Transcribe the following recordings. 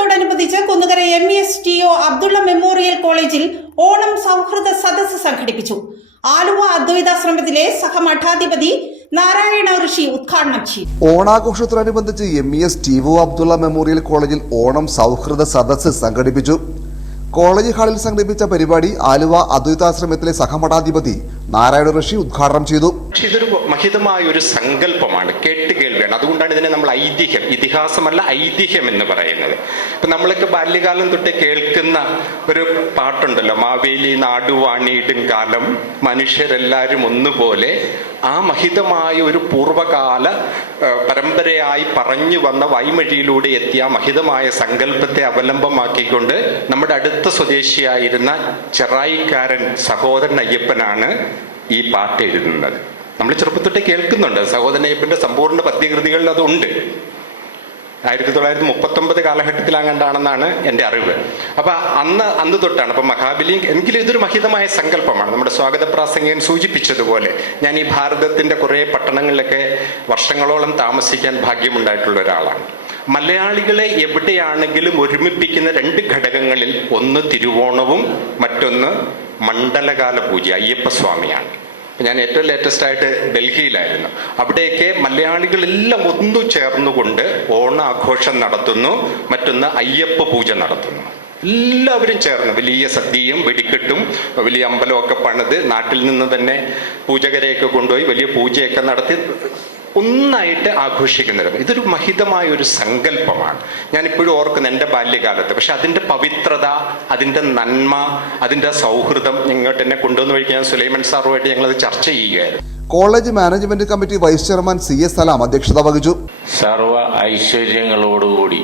ഓണത്തോടനുബന്ധിച്ച് Kunnukara MESTO Abdulla memorial കോളേജിൽ ഓണം സൗഹൃദ സദസ്സ് സംഘടിപ്പിച്ചു. ആലുവ അദ്വൈതാശ്രമത്തിലെ സഹമഠാധിപതി നാരായണ ഋഷി ഉദ്ഘാടനം ചെയ്തു. ഓണാഘോഷത്തോടനുബന്ധിച്ച് MESTO അബ്ദുള്ള മെമ്മോറിയൽ കോളേജിൽ ഓണം സൗഹൃദ സദസ്സ് സംഘടിപ്പിച്ചു. കോളേജ് ഹാളിൽ സംഘടിപ്പിച്ച പരിപാടി ആലുവ അദ്വൈതാശ്രമത്തിലെ സഹമഠാധിപതി നാരായണ ഋഷി ഉദ്ഘാടനം ചെയ്തു. ഇതൊരു മഹിതമായ ഒരു സങ്കല്പമാണ്, കേട്ടുകേൾവിയാണ്. അതുകൊണ്ടാണ് ഇതിനെ നമ്മൾ ഐതിഹ്യം, ഇതിഹാസമല്ല ഐതിഹ്യം എന്ന് പറയുന്നത്. ഇപ്പൊ നമ്മളൊക്കെ ബാല്യകാലം തൊട്ട് കേൾക്കുന്ന ഒരു പാട്ടുണ്ടല്ലോ, മാവേലി നാടുവാണിയിടും കാലം മനുഷ്യരെല്ലാവരും ഒന്നുപോലെ. ആ മഹിതമായ ഒരു പൂർവകാല പരമ്പരയായി പറഞ്ഞു വന്ന വായ്മൊഴിയിലൂടെ എത്തിയ മഹിതമായ സങ്കല്പത്തെ അവലംബമാക്കിക്കൊണ്ട് നമ്മുടെ അടുത്ത സ്വദേശിയായിരുന്ന ചെറായിക്കാരൻ സഹോദരൻ അയ്യപ്പനാണ് ഈ പാട്ട് എഴുതുന്നത്. നമ്മൾ ചെറുപ്പത്തൊട്ടേ കേൾക്കുന്നുണ്ട്. സഹോദരൻ അയ്യപ്പന്റെ സമ്പൂർണ്ണ പദ്യകൃതികളിൽ അതുണ്ട്. 1939 കാലഘട്ടത്തിലാകണ്ടാണെന്നാണ് എൻ്റെ അറിവ്. അപ്പൊ അന്ന് തൊട്ടാണ്. അപ്പൊ മഹാബലി എങ്കിലും ഇതൊരു മഹിതമായ സങ്കല്പമാണ്. നമ്മുടെ സ്വാഗത പ്രാസംഗികൻ സൂചിപ്പിച്ചതുപോലെ ഞാൻ ഈ ഭാരതത്തിന്റെ കുറെ പട്ടണങ്ങളിലൊക്കെ വർഷങ്ങളോളം താമസിക്കാൻ ഭാഗ്യമുണ്ടായിട്ടുള്ള ഒരാളാണ്. മലയാളികളെ എവിടെയാണെങ്കിലും ഒരുമിപ്പിക്കുന്ന രണ്ട് ഘടകങ്ങളിൽ ഒന്ന് തിരുവോണവും മറ്റൊന്ന് മണ്ഡലകാല പൂജ അയ്യപ്പസ്വാമിയാണ്. ഞാൻ ഏറ്റവും ലേറ്റസ്റ്റ് ആയിട്ട് ഡൽഹിയിലായിരുന്നു. അവിടെയൊക്കെ മലയാളികളെല്ലാം ഒന്നു ചേർന്നുകൊണ്ട് ഓണാഘോഷം നടത്തുന്നു. മറ്റൊന്ന് അയ്യപ്പ പൂജ നടത്തുന്നു. എല്ലാവരും ചേർന്ന് വലിയ സദ്യയും വെടിക്കെട്ടും വലിയ അമ്പലമൊക്കെ പണിത് നാട്ടിൽ നിന്ന് തന്നെ പൂജകരെയൊക്കെ കൊണ്ടുപോയി വലിയ പൂജയൊക്കെ നടത്തി ഒന്നായിട്ട് ആഘോഷിക്കുന്നത്. ഇതൊരു മഹിതമായ ഒരു സങ്കല്പമാണ്. ഞാനിപ്പോഴും ഓർക്കുന്ന എൻ്റെ ബാല്യകാലത്ത്. പക്ഷെ അതിൻ്റെ പവിത്രത, അതിൻ്റെ നന്മ, അതിൻ്റെ സൗഹൃദം ഇങ്ങോട്ട് എന്നെ കൊണ്ടുവന്ന വഴിക്ക് ഞാൻ സുലൈമാൻ സാറുമായിട്ട് ഞങ്ങളത് ചർച്ച ചെയ്യുകയായിരുന്നു. College management committee vice chairman CS Salam അധ്യക്ഷത വഹിച്ചു. സർവ ഐശ്വര്യങ്ങളോടുകൂടി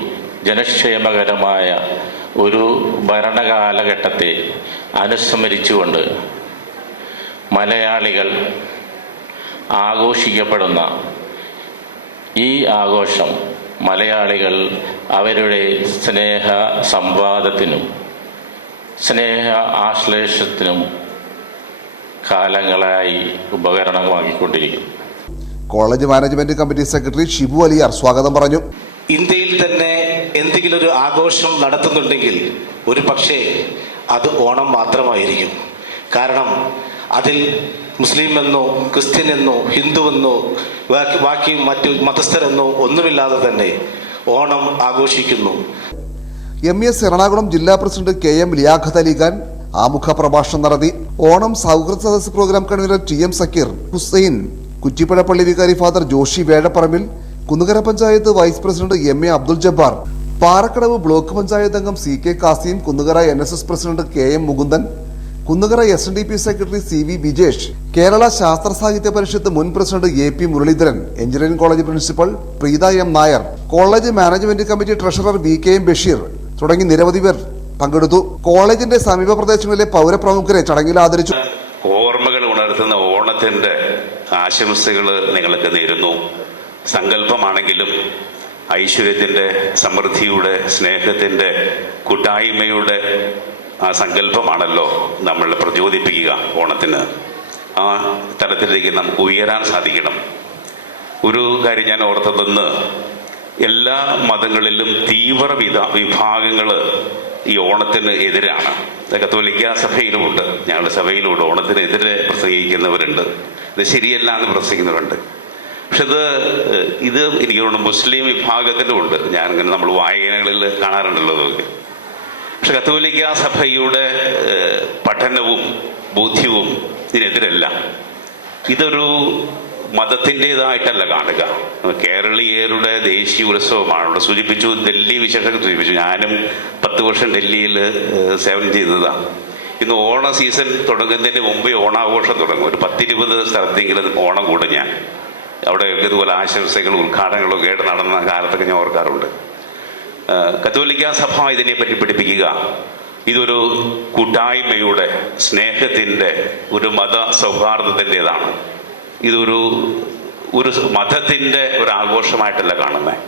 ജനക്ഷേമകരമായ ഒരു ഭരണകാലഘട്ടത്തെ അനുസ്മരിച്ചുകൊണ്ട് മലയാളികൾ ആഘോഷിക്കപ്പെടുന്ന ഈ ആഘോഷം മലയാളികൾ അവരുടെ സ്നേഹ സംവാദത്തിനും സ്നേഹ ആശ്ലേഷത്തിനും കാലങ്ങളായി ഉപകരണമാക്കിക്കൊണ്ടിരിക്കുന്നു. College management committee secretary Shibu Aliyar സ്വാഗതം പറഞ്ഞു. ഇന്ത്യയിൽ തന്നെ എന്തെങ്കിലും ഒരു ആഘോഷം നടത്തുന്നുണ്ടെങ്കിൽ ഒരു പക്ഷേ അത് ഓണം മാത്രമായിരിക്കും. കാരണം അതിൽ മുസ്ലിം എന്നോ ക്രിസ്ത്യൻ എന്നോ ഹിന്ദുവെന്നോ ബാക്കി മറ്റു മതസ്ഥരെന്നോ ഒന്നുമില്ലാതെ തന്നെ ഓണം ആഘോഷിക്കുന്നു. MES എറണാകുളം ജില്ലാ പ്രസിഡന്റ് KM ലിയാഖത്ത് അലി ഖാൻ ആമുഖ പ്രഭാഷണം നടത്തി. ഓണം സൗഹൃദ സദസ് program convener TM Zakir Hussain, Kuttipuzha പള്ളി വികാരി father Joshy Vezhaparambil, Kunnukara panchayat vice president MA Abdul Jabbar, Parakkadavu block panchayat അംഗം CK Kasim, Kunnukara NSS president KM Mukundan, Kunnukara SNDP secretary CV Bijesh, Kerala Sasthra Sahithya Parishad മുൻ president AP Muraleedharan, engineering college principal Preetha M Nair, college management committee treasurer VKM Basheer തുടങ്ങി നിരവധി പേർ പങ്കെടുത്തു. കോളേജിന്റെ സമീപ പ്രദേശങ്ങളിലെ പൗരപ്രമുഖരെ ചടങ്ങിൽ ആദരിച്ചു. ഓർമ്മകൾ ഉണർത്തുന്ന ഓണത്തിന്റെ ആശംസകൾ നിങ്ങൾക്ക് നേരുന്നു. സങ്കല്പമാണെങ്കിലും ഐശ്വര്യത്തിന്റെ, സമൃദ്ധിയുടെ, സ്നേഹത്തിന്റെ, കൂട്ടായ്മയുടെ ആ സങ്കല്പമാണല്ലോ നമ്മൾ പ്രചോദിപ്പിക്കുക. ഓണത്തിന് ആ തലത്തിലേക്ക് നമുക്ക് ഉയരാൻ സാധിക്കണം. ഒരു കാര്യം ഞാൻ ഓർത്തതെന്ന്, എല്ലാ മതങ്ങളിലും തീവ്ര വിഭാഗങ്ങൾ ഈ ഓണത്തിന് എതിരാണ്. കത്തോലിക്ക സഭയിലുമുണ്ട്, ഞങ്ങളുടെ സഭയിലുമുണ്ട്. ഓണത്തിനെതിരെ പ്രസംഗിക്കുന്നവരുണ്ട്, ഇത് ശരിയല്ല എന്ന് പ്രസംഗിക്കുന്നവരുണ്ട്. പക്ഷെ ഇത് എനിക്ക് തോന്നുന്നു മുസ്ലിം വിഭാഗത്തിലുമുണ്ട്. ഞാനിങ്ങനെ നമ്മൾ വായനകളിൽ കാണാറുണ്ടല്ലോ അതൊക്കെ. പക്ഷെ കത്തോലിക്ക സഭയുടെ പഠനവും ബോധ്യവും ഇതിനെതിരല്ല. ഇതൊരു മതത്തിൻ്റെതായിട്ടല്ല കാണുക. കേരളീയരുടെ ദേശീയ ഉത്സവമാണ്. ഇവിടെ സൂചിപ്പിച്ചു, ഡൽഹി വിശേഷങ്ങൾ സൂചിപ്പിച്ചു. ഞാനും 10 വർഷം ഡൽഹിയിൽ സേവനം ചെയ്തതാണ്. ഇന്ന് ഓണ സീസൺ തുടങ്ങുന്നതിന് മുമ്പേ ഓണാഘോഷം തുടങ്ങും. ഒരു 10-20 സ്ഥലത്തെങ്കിലും ഓണം കൂടും. ഞാൻ അവിടെ ഇതുപോലെ ആശംസകളും ഉദ്ഘാടനങ്ങളൊക്കെ ആയിട്ട് നടന്ന കാലത്തൊക്കെ ഞാൻ ഓർക്കാറുണ്ട്. കത്തോലിക്ക സഭ ഇതിനെപ്പറ്റി പഠിപ്പിക്കുക. ഇതൊരു കൂട്ടായ്മയുടെ, സ്നേഹത്തിൻ്റെ, ഒരു മത സൗഹാർദ്ദത്തിൻ്റെതാണ്. ഇതൊരു മതത്തിൻ്റെ ഒരു ആഘോഷമായിട്ടല്ല കാണുന്നത്.